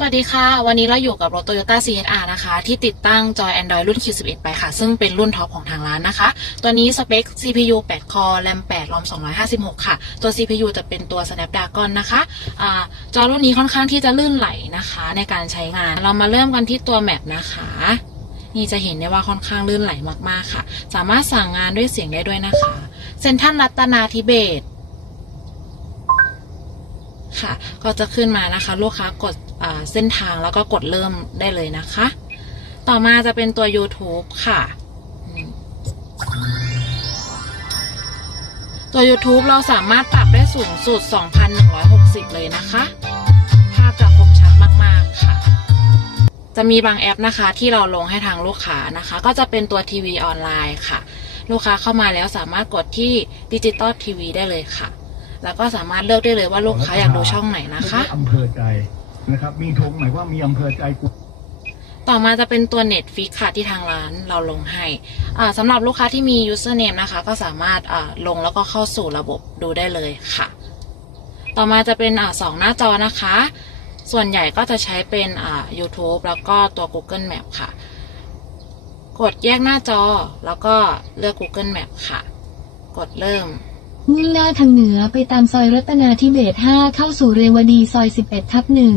สวัสดีค่ะ วันนี้เราอยู่กับรถ Toyota CHR นะคะ ที่ติดตั้งจอย Android รุ่น Q11 ไปค่ะ ซึ่งเป็นรุ่นท็อปของทางร้านนะคะ ตัวนี้สเปค CPU 8 core RAM 8 ROM 256 ค่ะ ตัว CPU จะเป็นตัว Snapdragon นะคะอ่าจอรุ่นนี้ค่อนข้างที่จะลื่นไหลนะคะ ในการใช้งาน เรามาเริ่มกันที่ตัวแมปนะคะ นี่จะเห็นได้ว่าค่อนข้างลื่นไหลมากๆค่ะ สามารถสั่งงานด้วยเสียงได้ด้วยนะคะ เซนทรัลรัตนาธิเบศ ค่ะ ก็จะขึ้นมานะคะ ลูกค้ากดเส้นทางแล้วก็กดเริ่มได้เลยนะคะ ต่อมาจะเป็นตัว YouTube ค่ะตัว YouTube เราสามารถปรับได้สูงสุด 2,160 เลยนะคะ ภาพจะคมชัดมาก ๆ ค่ะ จะมีบางแอปนะคะที่เราลงให้ทางลูกค้านะคะ ก็จะเป็นตัวทีวีออนไลน์ค่ะ ลูกค้าเข้ามาแล้วสามารถกดที่ดิจิตอลทีวีได้เลยค่ะ แล้วก็สามารถเลือกได้เลยว่าลูกค้าอยากดูช่องไหนนะคะไม่ใช่อำเภอใจนะครับ มีธงหมายว่ามีอำเภอใจกูต่อมาจะเป็นตัว Netflix ค่ะที่ทางร้านเราลงให้อ่าสำหรับลูกค้าที่มี username นะคะ ก็สามารถอ่าลงแล้วก็เข้าสู่ระบบดูได้เลยค่ะ ต่อมาจะเป็นอ่าสองหน้าจอนะคะ ส่วนใหญ่ก็จะใช้เป็นอ่า YouTube แล้วก็ตัว Google Map ค่ะ กดแยกหน้าจอแล้วก็เลือก Google Map ค่ะ กดเริ่ม มุ่งหน้าทางเหนือไปตามซอยรัตนาทิเบศ5เข้าสู่เรวดีซอย 11 ทับหนึ่ง